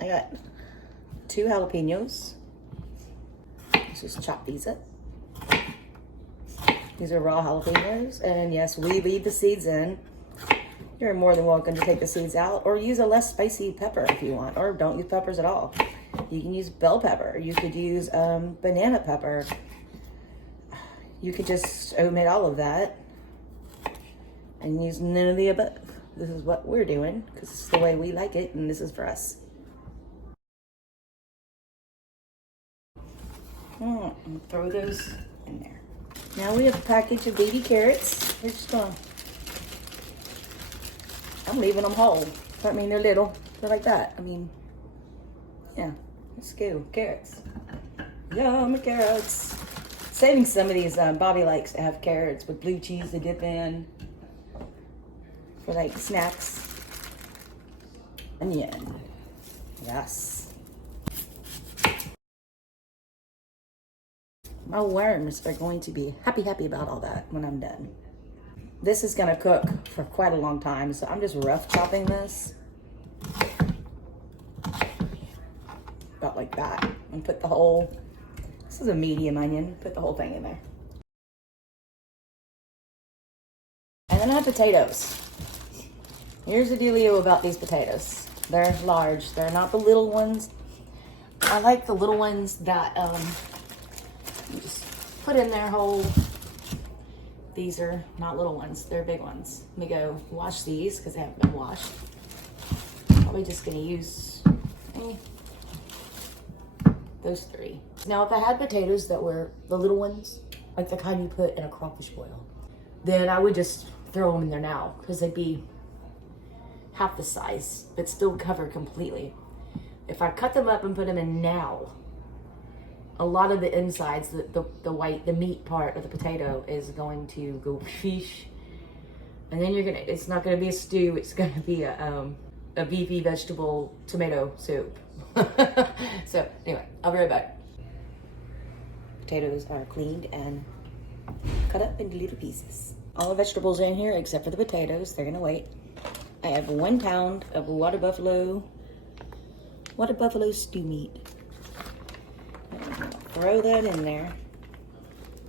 I got 2 jalapeños. Let's just chop these up. These are raw jalapeños, and yes, we leave the seeds in. You're more than welcome to take the seeds out or use a less spicy pepper if you want, or don't use peppers at all. You can use bell pepper. You could use banana pepper. You could just omit all of that and use none of the above. This is what we're doing because it's the way we like it, and this is for us. Throw those in there. Now we have a package of baby carrots. They're just gonna, I'm leaving them whole. I mean, they're little. They're like that. I mean, yeah. Let's go. Carrots. Yum, carrots. Saving some of these, Bobby likes to have carrots with blue cheese to dip in for like snacks. Onion. Yes. My worms are going to be happy about all that when I'm done. This is gonna cook for quite a long time, so I'm just rough chopping this. About like that. And put the whole, this is a medium onion, put the whole thing in there. And then I have potatoes. Here's the dealio about these potatoes. They're large, they're not the little ones. I like the little ones that you just put in there whole. These are not little ones, they're big ones. Let me go wash these because they haven't been washed. Probably just gonna use those 3. Now, if I had potatoes that were the little ones, like the kind you put in a crawfish boil, then I would just throw them in there now because they'd be half the size, but still covered completely. If I cut them up and put them in now, a lot of the insides, the white, the meat part of the potato is going to go sheesh. And then it's not gonna be a stew, it's gonna be a beefy vegetable tomato soup. So anyway, I'll be right back. Potatoes are cleaned and cut up into little pieces. All the vegetables are in here except for the potatoes, they're gonna wait. I have 1 pound of water buffalo stew meat. Throw that in there,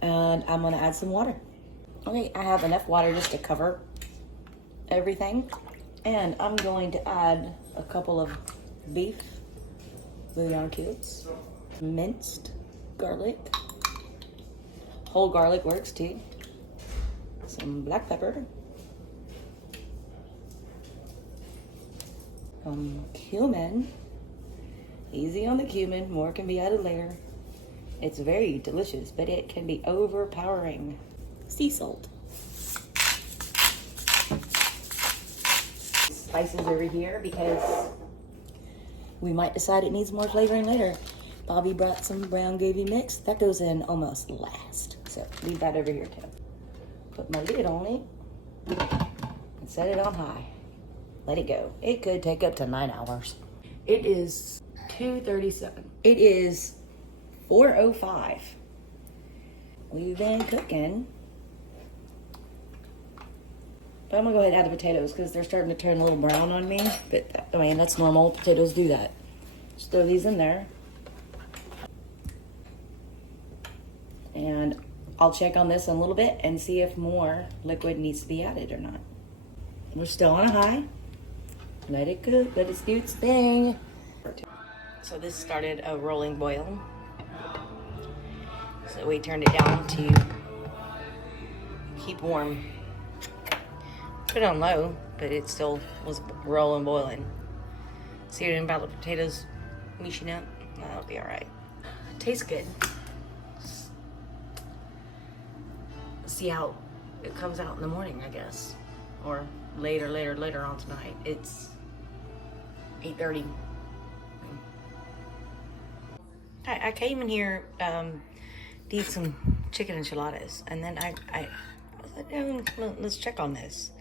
and I'm gonna add some water. Okay, I have enough water just to cover everything, and I'm going to add a couple of beef bouillon cubes, minced garlic, whole garlic works too, some black pepper, cumin. Easy on the cumin, more can be added later. It's very delicious, but it can be overpowering. Sea salt. Spices over here because we might decide it needs more flavoring later. Bobby brought some brown gravy mix. That goes in almost last. So leave that over here too. Put my lid on it and set it on high. Let it go. It could take up to 9 hours. It is 2:37. It is 4:05. We've been cooking. But I'm gonna go ahead and add the potatoes because they're starting to turn a little brown on me. But I mean, that's normal. Potatoes do that. Just throw these in there. And I'll check on this in a little bit and see if more liquid needs to be added or not. We're still on a high. Let it cook, let it do its thing. So this started a rolling boil. So we turned it down to keep warm. Put it on low, but it still was rolling, boiling. See what about the potatoes mushing up? That'll be all right. Tastes good. See how it comes out in the morning, I guess, or later on tonight. It's 8:30. I came in here to eat some chicken enchiladas, and then I said, oh, let's check on this.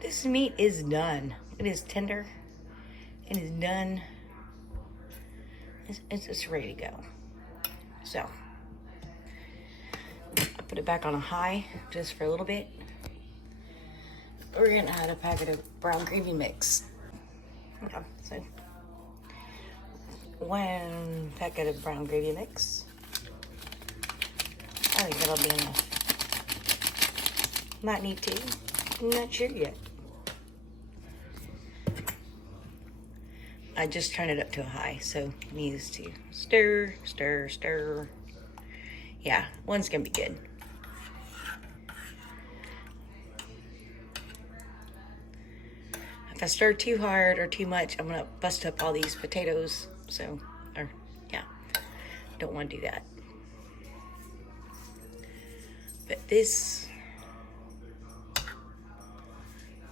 This meat is done. It is tender. It is done. It's ready to go. So I put it back on a high just for a little bit. We're gonna add a packet of brown gravy mix. Okay, so 1 packet of brown gravy mix. I think that'll be enough. Might need 2. I'm not sure yet. I just turned it up to a high, so it needs to stir, stir, stir. Yeah, 1's gonna be good. If I stir too hard or too much, I'm gonna bust up all these potatoes. So, yeah, don't want to do that. But this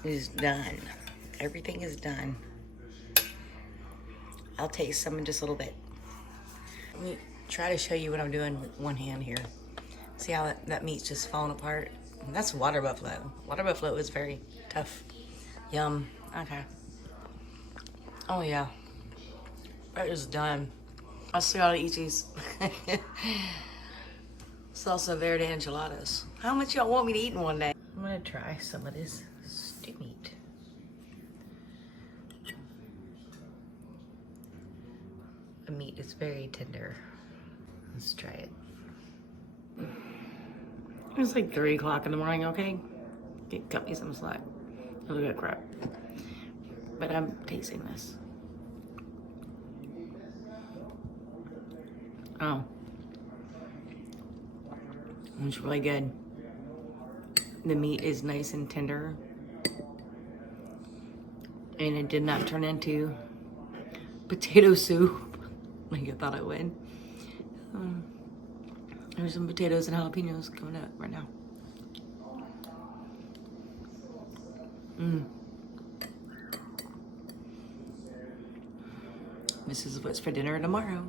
is done. Everything is done. I'll taste some in just a little bit. Let me try to show you what I'm doing with one hand here. See how that meat's just falling apart? That's water buffalo. Water buffalo is very tough. Yum. Okay. Oh yeah. That is done. I still gotta eat these. Salsa verde enchiladas. How much y'all want me to eat in one day? I'm gonna try some of this stew meat. The meat is very tender. Let's try it. It's like 3 o'clock in the morning, okay? Cut me some slack. Look at crap. But I'm tasting this. Oh. It's really good. The meat is nice and tender. And it did not turn into potato soup like I thought it would. There's some potatoes and jalapeños coming up right now. This is what's for dinner tomorrow.